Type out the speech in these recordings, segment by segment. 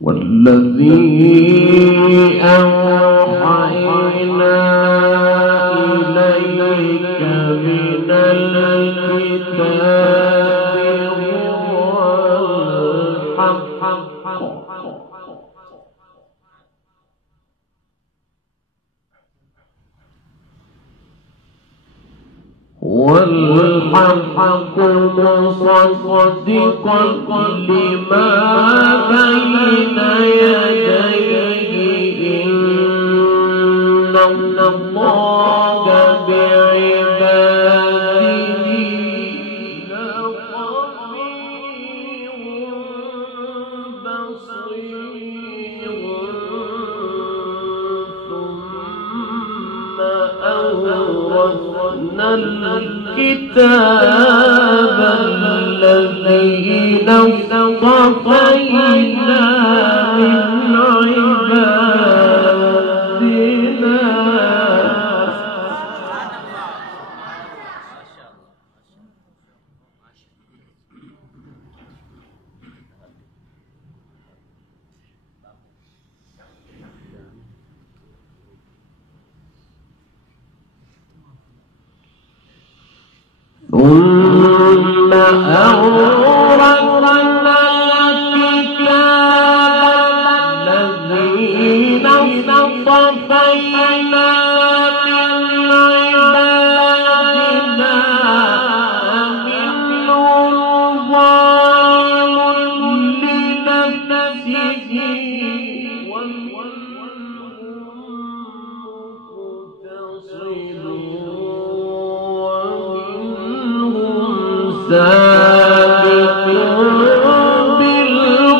والذي أوحينا إليك من الكتاب هو الحق مصدقا لما بين يديه إن الله بعباده لخبير بصير ثم أورثنا الكتاب الذين اصطفينا من عبادنا ثم أورثنا الكتاب الذين اصطفينا من عبادنا منهم ظالم لنفسه سابق بالخيرات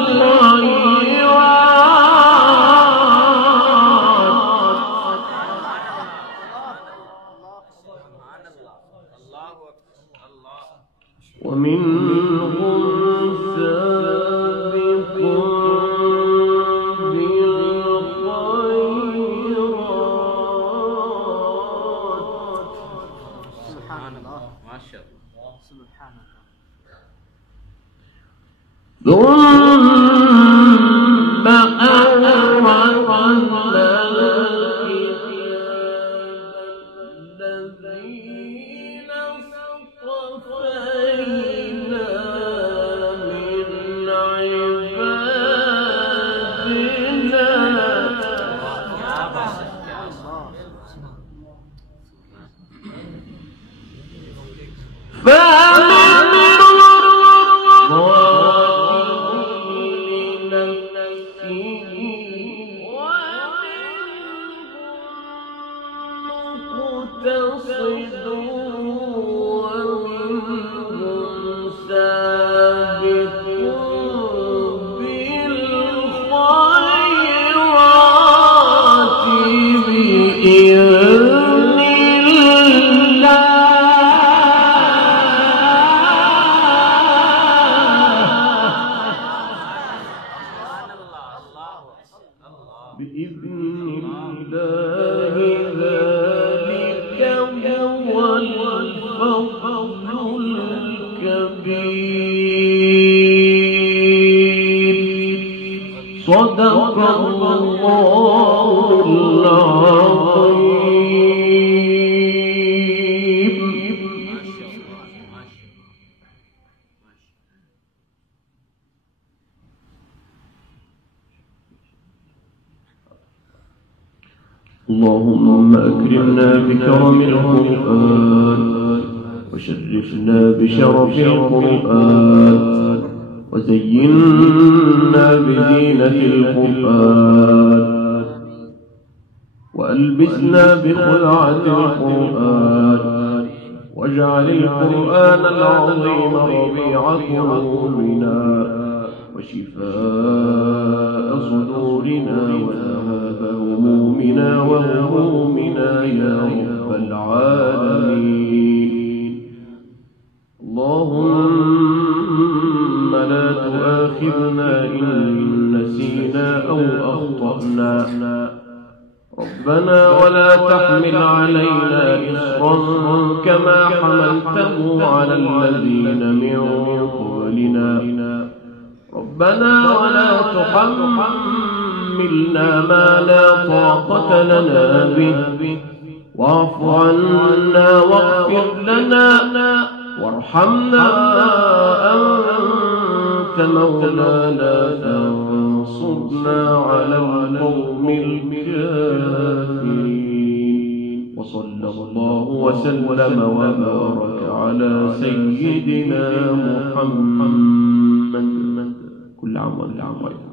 ومنهم سابق بالخيرات. سبحان الله ما شاء الله سبحان الله. ثم أورثنا الذين اصطفينا من عبادنا بإذن الله ذلك هو الفضل الكبير. صدق الله العظيم. اللهم أكرمنا بكرم القرآن وشرفنا بشرف القرآن وزينا بزينة القرآن وألبسنا بخلعة القرآن واجعل القرآن العظيم ربيع قلوبنا وشفاء صدورنا وذهاب همومنا وهمومنا يا رب العالمين. اللهم لا تؤاخذنا إن نسينا أو أخطأنا ربنا ولا تحمل علينا إصرا كما حملته على الذين من قبلنا ربنا ولا تحملنا ما لا طاقة لنا به واعف عنا واغفر لنا وارحمنا أنت مولانا فانصرنا على القوم الكافرين. وصلى الله وسلم وبارك على سيدنا محمد. كل عام وانتم بخير.